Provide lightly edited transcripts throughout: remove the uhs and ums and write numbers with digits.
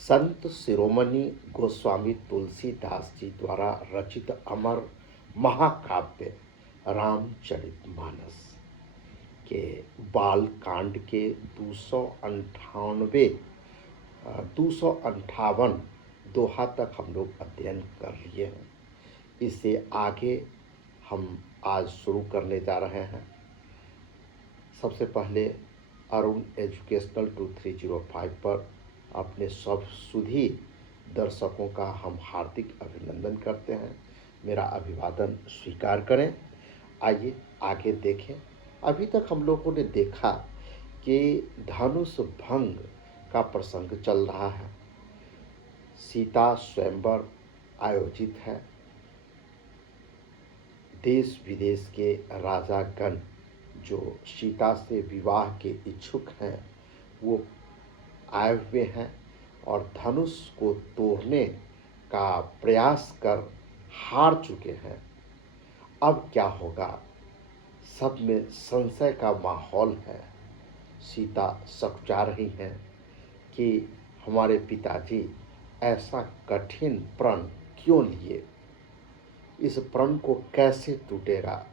संत शिरोमणि गोस्वामी तुलसीदास जी द्वारा रचित अमर महाकाव्य रामचरितमानस के बाल कांड के 258 दोहा तक हम लोग अध्ययन कर लिए हैं। इससे आगे हम आज शुरू करने जा रहे हैं। सबसे पहले अरुण एजुकेशनल 2305 पर अपने सब सुधी दर्शकों का हम हार्दिक अभिनंदन करते हैं। मेरा अभिवादन स्वीकार करें। आइए आगे देखें। अभी तक हम लोगों ने देखा कि धनुष भंग का प्रसंग चल रहा है। सीता स्वयंवर आयोजित है। देश विदेश के राजागण जो सीता से विवाह के इच्छुक हैं वो आए हुए हैं और धनुष को तोड़ने का प्रयास कर हार चुके हैं। अब क्या होगा? सब में संशय का माहौल है। सीता सकुचा रही हैं कि हमारे पिताजी ऐसा कठिन प्रण क्यों लिए, इस प्रण को कैसे टूटेगा।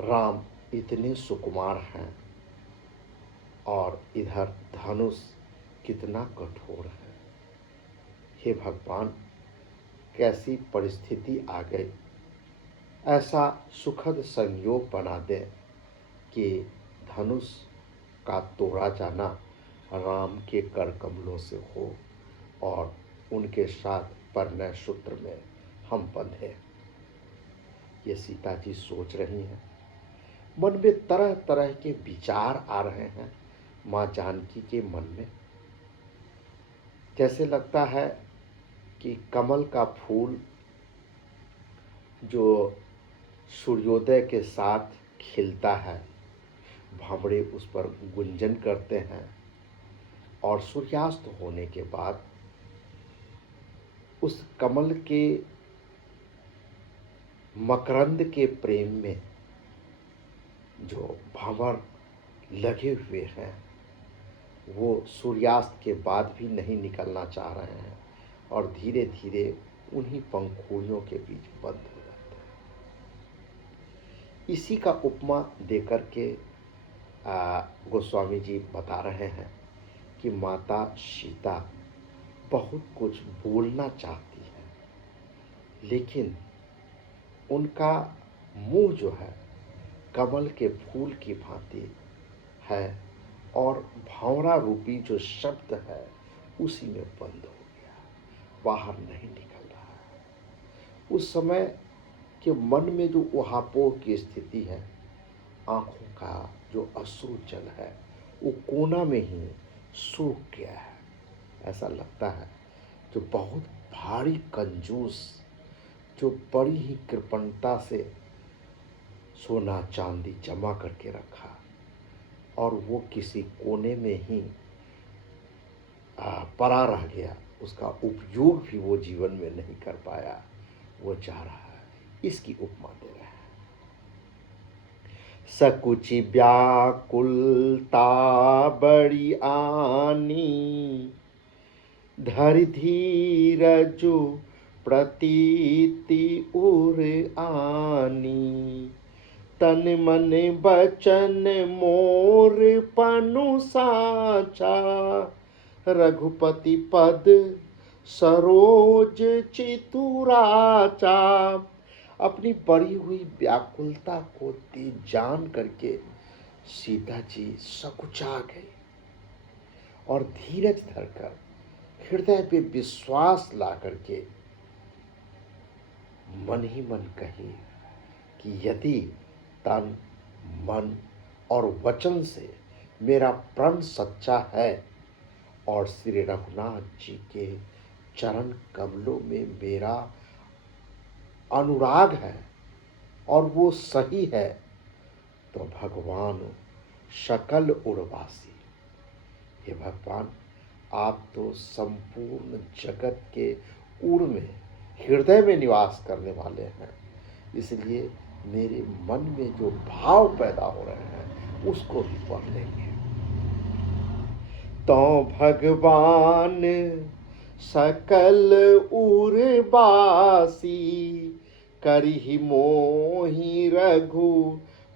राम इतने सुकुमार हैं और इधर धनुष कितना कठोर है। हे भगवान, कैसी परिस्थिति आ गई। ऐसा सुखद संयोग बना दे कि धनुष का तोड़ा जाना राम के कर कमलों से हो और उनके साथ परिणय सूत्र में हम बंधे। ये सीता जी सोच रही हैं। मन में तरह तरह के विचार आ रहे हैं माँ जानकी के मन में। जैसे लगता है कि कमल का फूल जो सूर्योदय के साथ खिलता है, भंवरे उस पर गुंजन करते हैं और सूर्यास्त होने के बाद उस कमल के मकरंद के प्रेम में जो भंवर लगे हुए हैं वो सूर्यास्त के बाद भी नहीं निकलना चाह रहे हैं और धीरे धीरे उन्हीं पंखुड़ियों के बीच बंद हो जाते हैं। इसी का उपमा देकर के गोस्वामी जी बता रहे हैं कि माता सीता बहुत कुछ बोलना चाहती है, लेकिन उनका मुंह जो है कमल के फूल की भांति है और भंवरा रूपी जो शब्द है उसी में बंद हो गया, बाहर नहीं निकल रहा है। उस समय के मन में जो उहापोह की स्थिति है, आंखों का जो अश्रु जल है वो कोना में ही सूख गया है। ऐसा लगता है जो बहुत भारी कंजूस, जो बड़ी ही कृपणता से सोना चांदी जमा करके रखा और वो किसी कोने में ही पड़ा रह गया, उसका उपयोग भी वो जीवन में नहीं कर पाया, वो जा रहा है। इसकी उपमा दे रहे हैं। सकुचि व्याकुलता बड़ी आनी, धरि धीरजु प्रतीति उर आनी। तन मन बचन मोर पनु साचा, रघुपति पद सरोज चितुराचा। अपनी बढ़ी हुई व्याकुलता को जान करके सीता जी सकुचा गई और धीरज धरकर हृदय पे विश्वास ला करके मन ही मन कही कि यदि तन, मन और वचन से मेरा प्रण सच्चा है और श्री रघुनाथ जी के चरण कमलों में मेरा अनुराग है और वो सही है, तो भगवान सकल उर्वासी, हे भगवान, आप तो संपूर्ण जगत के उर में, हृदय में निवास करने वाले हैं। इसलिए मेरे मन में जो भाव पैदा हो रहे हैं उसको भी पढ़ लेंगे। तो भगवान सकल उर्वासी, करहि मोहि रघु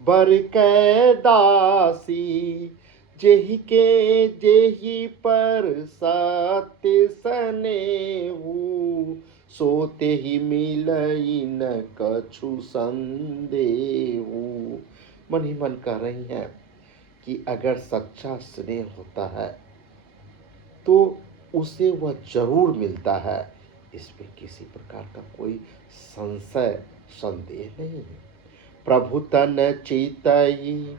बर कै दासी। जेहि के जेहि पर सत्य सनेहु, सोते ही मिलई न कछु संदेहु। मन ही मन कह रही हैं कि अगर सच्चा स्नेह होता है तो उसे वह जरूर मिलता है, इसमें किसी प्रकार का कोई संदेह नहीं है। प्रभु तन चितई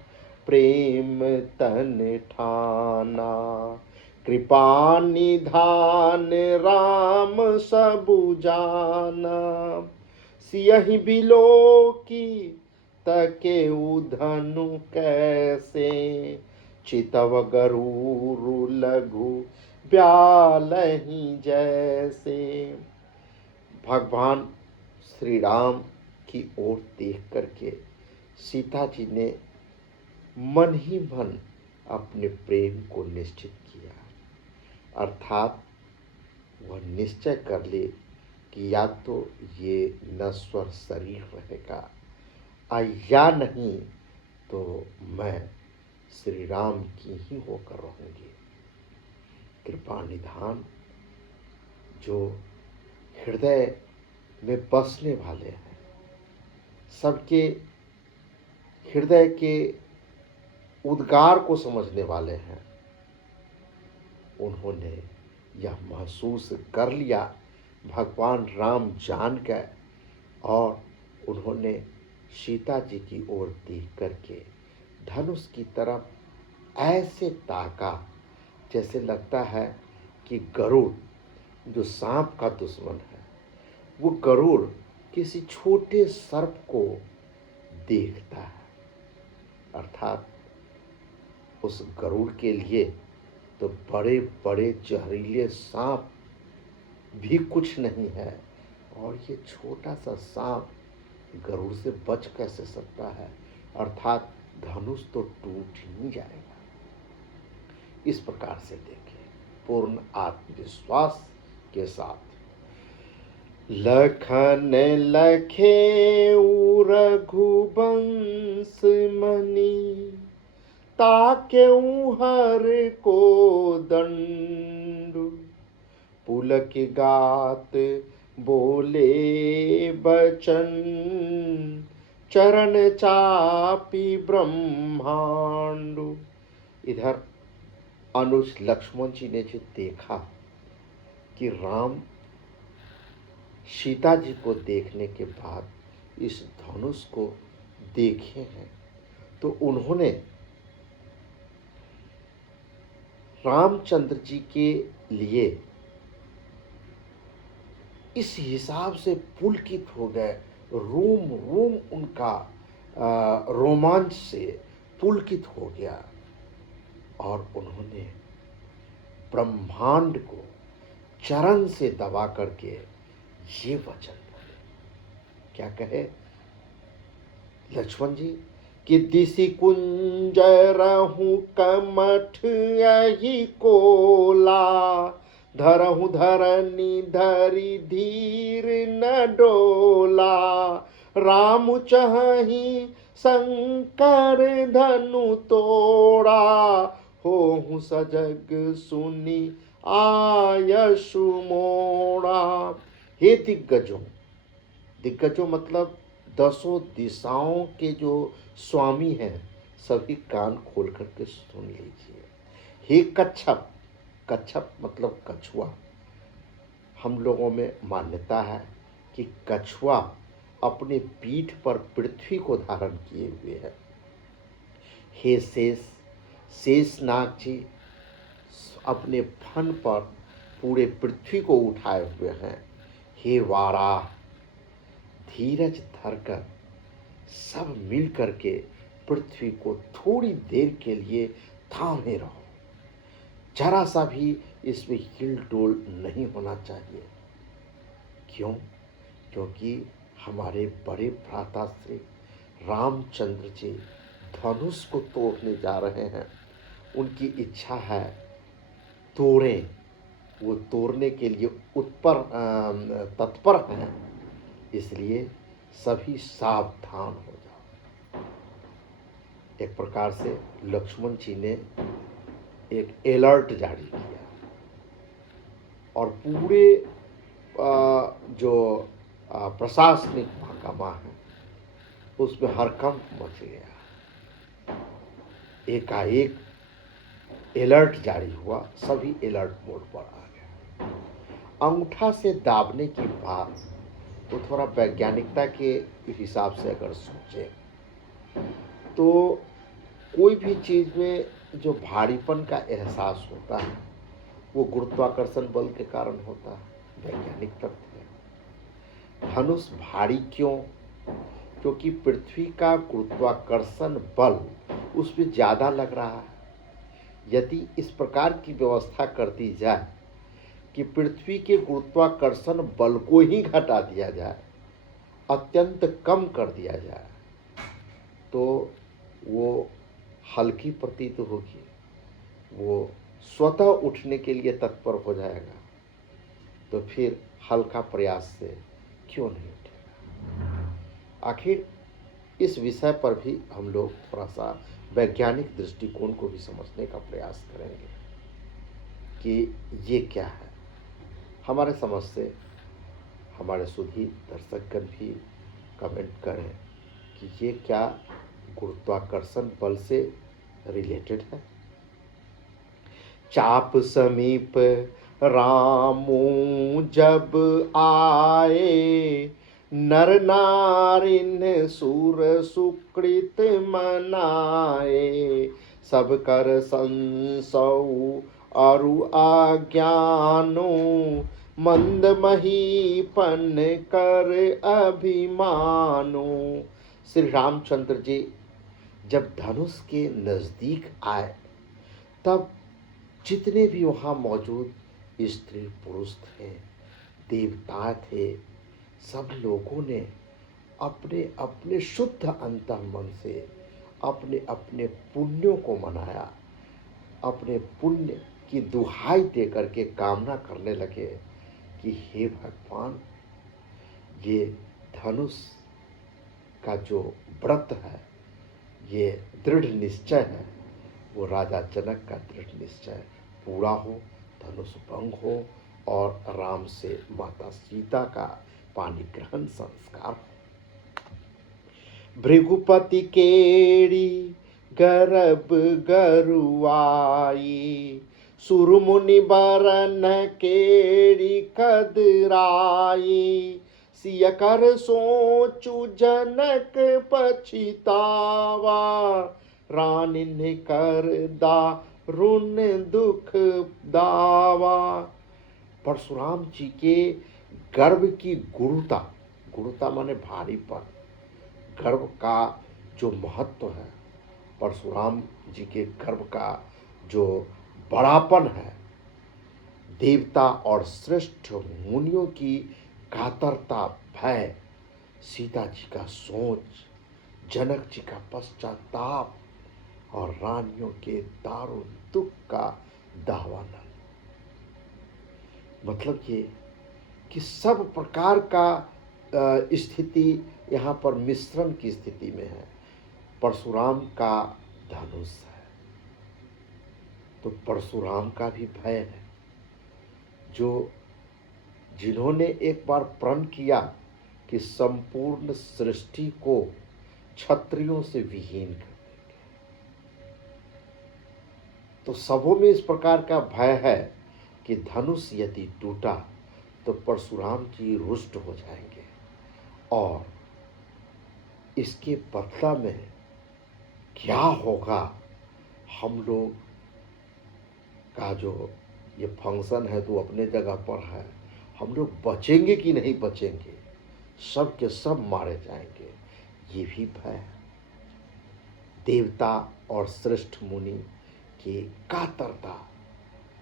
प्रेम तन ठाना, कृपा निधान राम सबु जाना। सियहि बिलो की तके धनु कैसे, चितव गरुरु लघु ब्यालहि जैसे। भगवान श्री राम की ओर देख करके सीता जी ने मन ही मन अपने प्रेम को निश्चित किया, अर्थात वह निश्चय कर ले कि या तो ये नश्वर शरीर रहेगा या नहीं तो मैं श्री राम की ही होकर रहूंगी। कृपा निधान जो हृदय में बसने वाले हैं, सबके हृदय के उद्गार को समझने वाले हैं, उन्होंने यह महसूस कर लिया भगवान राम जान कर, और उन्होंने सीता जी की ओर देख करके धनुष की तरफ ऐसे ताका जैसे लगता है कि गरुड़ जो सांप का दुश्मन है, वो गरुड़ किसी छोटे सर्प को देखता है। अर्थात उस गरुड़ के लिए तो बड़े बड़े जहरीले सांप भी कुछ नहीं है, और ये छोटा सा सांप गरुड़ से बच कैसे सकता है। अर्थात धनुष तो टूट ही जाएगा। इस प्रकार से देखें पूर्ण आत्मविश्वास के साथ। लखन लखे रघुवंश मणि, ताकेऊ हर को दंडु। पुलक गात बोले बचन, चरण चापी ब्रह्मांडु। इधर अनुज लक्ष्मण जी ने जो देखा कि राम सीता जी को देखने के बाद इस धनुष को देखे हैं, तो उन्होंने रामचंद्र जी के लिए इस हिसाब से पुलकित हो गए, रोम रोम उनका रोमांच से पुलकित हो गया, और उन्होंने ब्रह्मांड को चरण से दबा करके ये वचन बोले। क्या कहे लक्ष्मण जी कि दिशि कुंज रहूं कमठ यही कोला, धरहूं धरनी धरी धीर न डोला। राम चहि शंकर धनु तोड़ा, होहु सजग सुनी आयसु मोड़ा। हे दिग्गजों, दिग्गजों मतलब दसों दिशाओं के जो स्वामी हैं, सभी कान खोल करके सुन लीजिए। हे कच्छप, कच्छप मतलब कछुआ। हम लोगों में मान्यता है कि कछुआ अपने पीठ पर पृथ्वी को धारण किए हुए है। हे शेष, शेषनाग जी अपने फन पर पूरे पृथ्वी को उठाए हुए हैं। हे वाराह, धीरज धरकर सब मिल करके पृथ्वी को थोड़ी देर के लिए थामे रहो, जरा सा भी इसमें हिलडोल नहीं होना चाहिए। क्यों? क्योंकि हमारे बड़े भ्राता श्री रामचंद्र जी धनुष को तोड़ने जा रहे हैं। उनकी इच्छा है तोड़ें, वो तोड़ने के लिए तत्पर हैं। इसलिए सभी सावधान हो जाओ। एक प्रकार से लक्ष्मण जी ने एक अलर्ट जारी किया और पूरे जो प्रशासनिक महकमा है उसमें हड़कंप मच गया। एकाएक अलर्ट जारी हुआ, सभी अलर्ट मोड पर आ गए। अंगूठा से दाबने की बात तो थोड़ा वैज्ञानिकता के हिसाब से अगर सोचें तो कोई भी चीज़ में जो भारीपन का एहसास होता है वो गुरुत्वाकर्षण बल के कारण होता है, वैज्ञानिक तथ्य है। धनुष भारी क्यों? क्योंकि पृथ्वी का गुरुत्वाकर्षण बल उस पर ज़्यादा लग रहा है। यदि इस प्रकार की व्यवस्था कर दी जाए कि पृथ्वी के गुरुत्वाकर्षण बल को ही घटा दिया जाए, अत्यंत कम कर दिया जाए, तो वो हल्की प्रतीत होगी, वो स्वतः उठने के लिए तत्पर हो जाएगा। तो फिर हल्का प्रयास से क्यों नहीं उठेगा? आखिर इस विषय पर भी हम लोग थोड़ा सा वैज्ञानिक दृष्टिकोण को भी समझने का प्रयास करेंगे कि ये क्या है। हमारे समझ से हमारे सुधी दर्शकगण भी कमेंट करें कि ये क्या गुरुत्वाकर्षण बल से रिलेटेड है। चाप समीप रामू जब आए, नर नारिन सूर सुकृत मनाए, सब कर संसौ अरु आज्ञानो, मंद महीपन कर अभिमानो। श्री रामचंद्र जी जब धनुष के नज़दीक आए तब जितने भी वहाँ मौजूद स्त्री पुरुष थे, देवता थे, सब लोगों ने अपने अपने शुद्ध अंतर्मन से अपने अपने पुण्यों को मनाया, अपने पुण्य की दुहाई दे करके कामना करने लगे कि हे भगवान, ये धनुष का जो व्रत है, ये दृढ़ निश्चय है, वो राजा जनक का दृढ़ निश्चय पूरा हो, धनुष भंग हो और राम से माता सीता का पानी ग्रहण संस्कार हो। भृगुपति केड़ी गर्भ गरुआई, सुरमुनि बरन केड़ी कदराई, सिय कर सोचु जनक पछितावा, रानिन कर दारुण दुख दावा। परशुराम जी के गर्भ की गुरुता, गुरुता माने भारीपन, गर्भ का जो महत्व है, परशुराम जी के गर्भ का जो बड़ापन है, देवता और श्रेष्ठ मुनियों की कातरता, भय, सीता जी का सोच, जनक जी का पश्चाताप और रानियों के दारुण दुख का दावानल। मतलब ये कि सब प्रकार का स्थिति यहाँ पर मिश्रण की स्थिति में है। परशुराम का धनुष है तो परशुराम का भी भय है, जो जिन्होंने एक बार प्रण किया कि संपूर्ण सृष्टि को क्षत्रियों से विहीन कर देंगे, तो सबों में इस प्रकार का भय है कि धनुष यदि टूटा तो परशुराम जी रुष्ट हो जाएंगे और इसके बदला में क्या होगा। हम लोग का जो ये फंक्शन है तो अपने जगह पर है, हम लोग बचेंगे कि नहीं बचेंगे, सब के सब मारे जाएंगे, ये भी भय है। देवता और श्रेष्ठ मुनि की कातरता,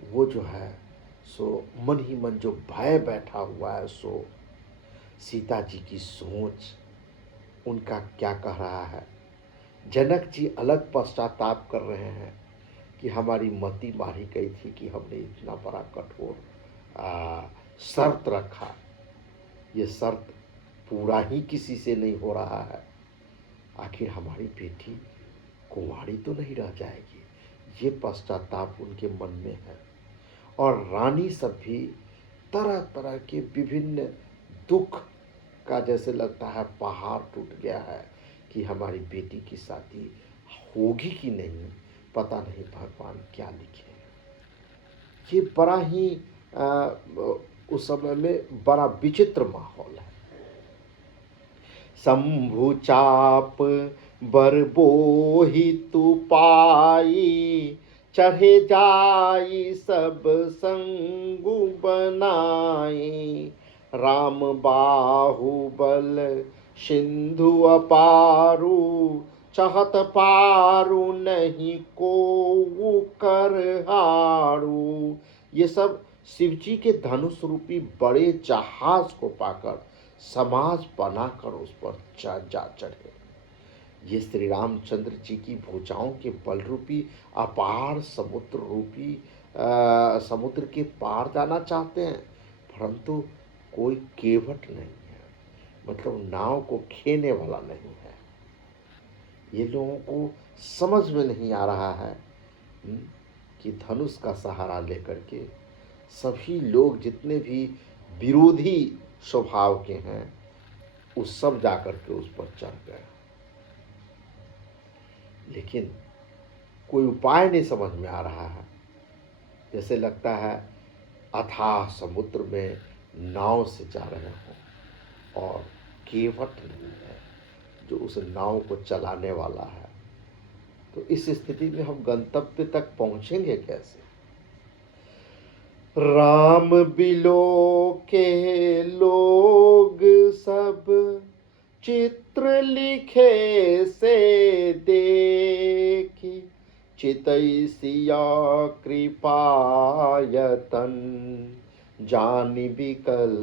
वो जो है सो मन ही मन जो भय बैठा हुआ है, सो सीता जी की सोच, उनका क्या कह रहा है। जनक जी अलग पश्चाताप कर रहे हैं कि हमारी मति मारी गई थी कि हमने इतना बड़ा कठोर शर्त रखा, ये शर्त पूरा ही किसी से नहीं हो रहा है, आखिर हमारी बेटी कुंवारी तो नहीं रह जाएगी, ये पश्चाताप उनके मन में है। और रानी सब भी तरह तरह के विभिन्न दुख का जैसे लगता है पहाड़ टूट गया है कि हमारी बेटी की शादी होगी कि नहीं, पता नहीं भगवान क्या लिखे। ये बड़ा ही उस समय में बड़ा विचित्र माहौल है। शंभु चाप बर बोहि तु पाई, चढ़े जाई सब संगु बनाई। राम बाहुबल सिंधु अपारू, चहत पारू नहीं को कर हारू। ये सब शिव जी के धनुष रूपी बड़े जहाज को पाकर समाज बनाकर उस पर जा चढ़े। ये श्री रामचंद्र जी की भुजाओं के बल रूपी अपार समुद्र रूपी समुद्र के पार जाना चाहते हैं, परंतु कोई केवट नहीं है, मतलब नाव को खेने वाला नहीं है। ये लोगों को समझ में नहीं आ रहा है कि धनुष का सहारा लेकर के सभी लोग जितने भी विरोधी स्वभाव के हैं उस सब जाकर के उस पर चढ़ गए, लेकिन कोई उपाय नहीं समझ में आ रहा है। जैसे लगता है अथाह समुद्र में नाव से जा रहे हों और केवट नहीं है जो उस नाव को चलाने वाला है। तो इस स्थिति में हम गंतव्य तक पहुंचेंगे कैसे? राम बिलो के लोग सब चित्र लिखे से देखी, चितई सिया कृपायतन जानि विकल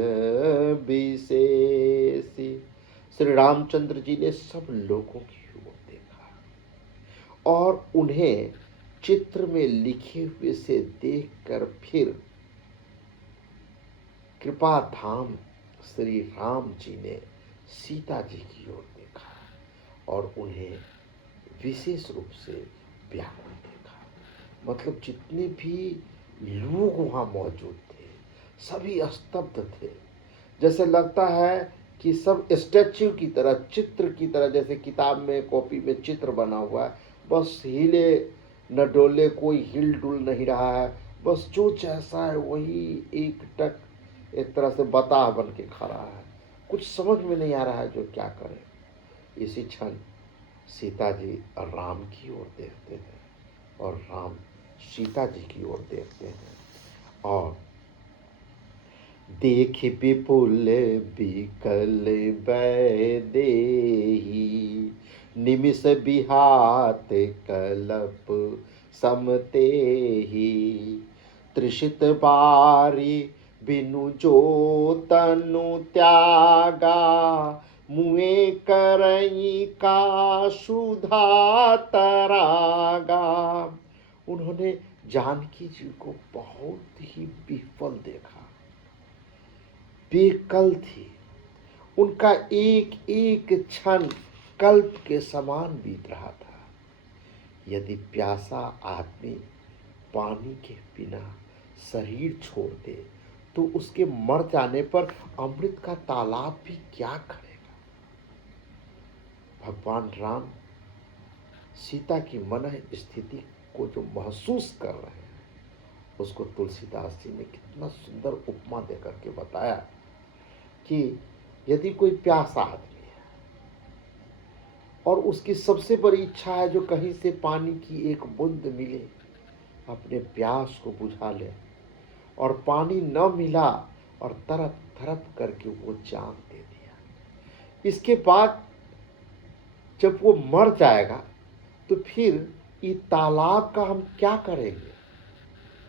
विशेषी। श्री रामचंद्र जी ने सब लोगों की ओर देखा और उन्हें चित्र में लिखे हुए से देखकर फिर कृपा धाम श्री राम जी ने सीता जी की ओर देखा और उन्हें विशेष रूप से व्याकुल देखा। मतलब जितने भी लोग वहाँ मौजूद थे सभी स्तब्ध थे, जैसे लगता है कि सब स्टैच्यू की तरह, चित्र की तरह, जैसे किताब में कॉपी में चित्र बना हुआ है, बस हिले न डोले, कोई हिल डुल नहीं रहा है, बस जो जैसा है वही एक टक एक तरह से बताह बन के खड़ा है। कुछ समझ में नहीं आ रहा है जो क्या करे। इसी क्षण सीता जी राम की ओर देखते हैं और राम सीता जी की ओर देखते हैं और देख विपुल विकल वैदेही, निमिष बिहात कलप समतेहि। त्रिषित बारी बिनु जो तनु त्यागा, मुए करई का सुधा तरागा। उन्होंने जानकी जी को बहुत ही विफल देखा, बेकल थी। उनका एक एक क्षण कल्प के समान बीत रहा था। यदि प्यासा आदमी पानी के बिना शरीर छोड़ दे तो उसके मर जाने पर अमृत का तालाब भी क्या करेगा। भगवान राम सीता की मन स्थिति को जो महसूस कर रहे हैं उसको तुलसीदास जी ने कितना सुंदर उपमा देकर के बताया कि यदि कोई प्यासा आदमी है और उसकी सबसे बड़ी इच्छा है जो कहीं से पानी की एक बूंद मिले, अपने प्यास को बुझा ले, और पानी न मिला और तरफ तरफ करके वो जान दे दिया, इसके बाद जब वो मर जाएगा तो फिर ये तालाब का हम क्या करेंगे।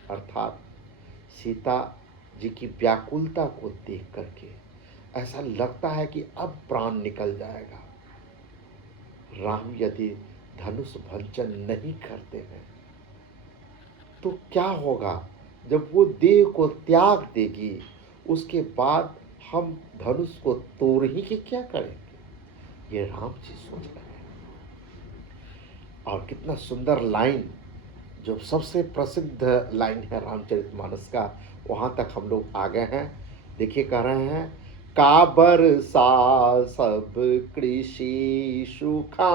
अर्थात सीता जी की व्याकुलता को देख करके ऐसा लगता है कि अब प्राण निकल जाएगा। राम यदि धनुष भंजन नहीं करते हैं तो क्या होगा जब वो देह को त्याग देगी, उसके बाद हम धनुष को तोड़ ही के क्या करेंगे? ये राम जी सोच रहे हैं। और कितना सुंदर लाइन, जो सबसे प्रसिद्ध लाइन है रामचरितमानस का, वहाँ तक हम लोग आ गए हैं। देखिए कह रहे हैं, काबर सा सब कृषि सुखा